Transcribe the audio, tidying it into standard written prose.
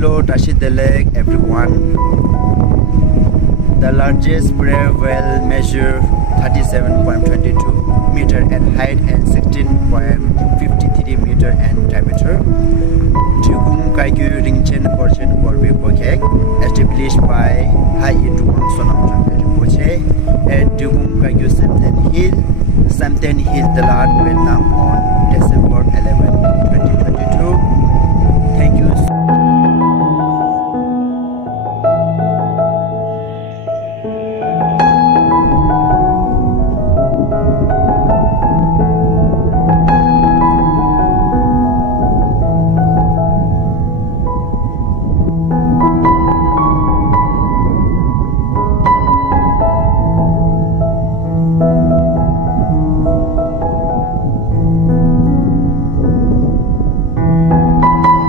Hello Tashidelek everyone. The largest prayer well measure 37.22 meter at height and 16.53 meter in diameter. Tugum Kaiku Ringchen Portion Korvi Pokek, established by Hai Duang Sonam Poche at Tugum Kaiku Samten Hill, Dalat, Vietnam on December 11.